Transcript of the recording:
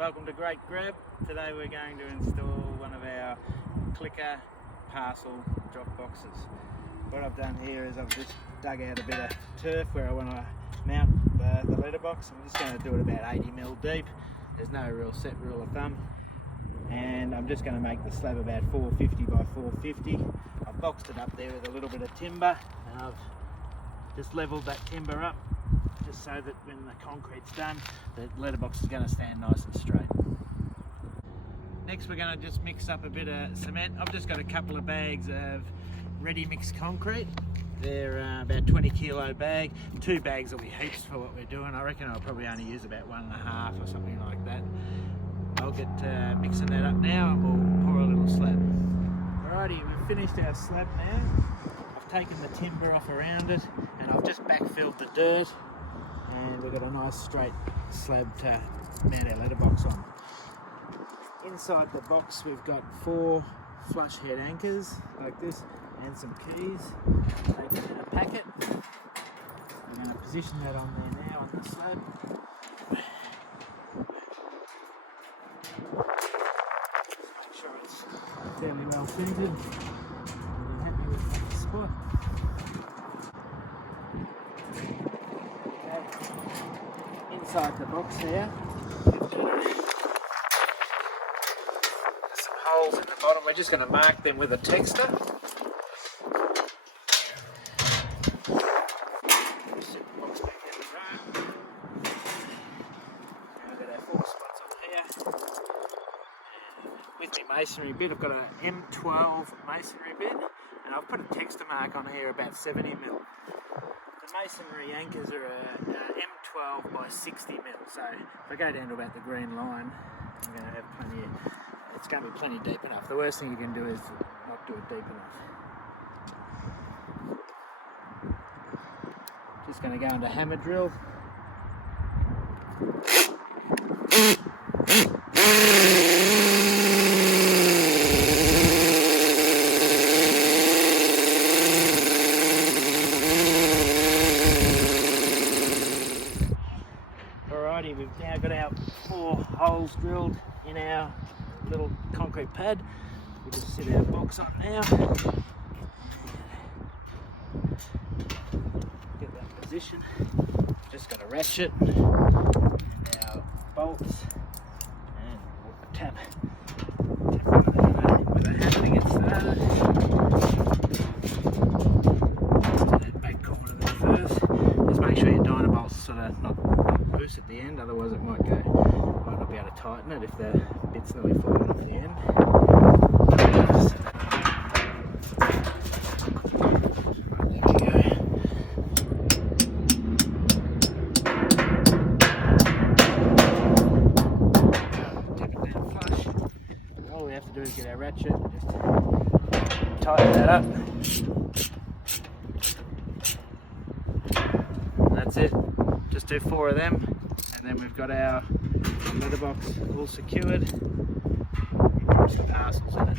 Welcome to Great Grab. Today we're going to install one of our Klikka Parcel drop boxes. What I've done here is I've just dug out a bit of turf where I want to mount the letterbox. I'm just going to do it about 80mm deep. There's no real set rule of thumb. And I'm just going to make the slab about 450 by 450. I've boxed it up there with a little bit of timber, and I've just levelled that timber up just so that when the concrete's done, the letterbox is going to stand nice and straight. Next we're going to just mix up a bit of cement. I've just got a couple of bags of ready mixed concrete. They're about 20 kilo bag. 2 bags will be heaps for what we're doing. I reckon I'll probably only use about 1.5 or something like that. I'll get mixing that up now and we'll pour a little slab. Alrighty, we've finished our slab now. I've taken the timber off around it and I've just backfilled the dirt, and we've got a nice straight slab to mount our letterbox on. Inside the box we've got 4 flush head anchors like this and some keys. Taking out a packet. We're going to position that on there now on the slab. Make sure it's fairly well centered. I'm happy with that spot. Inside the box here, there's some holes in the bottom. We're just going to mark them with a texter. Set the box back in the row. Now I've got our 4 spots on here. With my masonry bit, I've got an M12 masonry bit, and I've put a texter mark on here about 70mm. The masonry anchors are a M12 by 60mm, so if I go down to about the green line, I'm going to have plenty of, it's going to be plenty deep enough. The worst thing you can do is not do it deep enough. Just going to go into hammer drill. Alrighty, we've now got our 4 holes drilled in our little concrete pad. We'll just set our box on now. Get that position. Just got a ratchet, our bolts, and we'll tap with a hammer to get started. To that back corner there first. Just make sure your dynabolts sort of not loose at the end, otherwise it might not be able to tighten it if the bit's nearly falling off the end. There we go. Tap it down flush. All we have to do is get our ratchet and just tighten that up. And that's it. Just do 4 of them, and then we've got our letterbox all secured. Drop some parcels in it.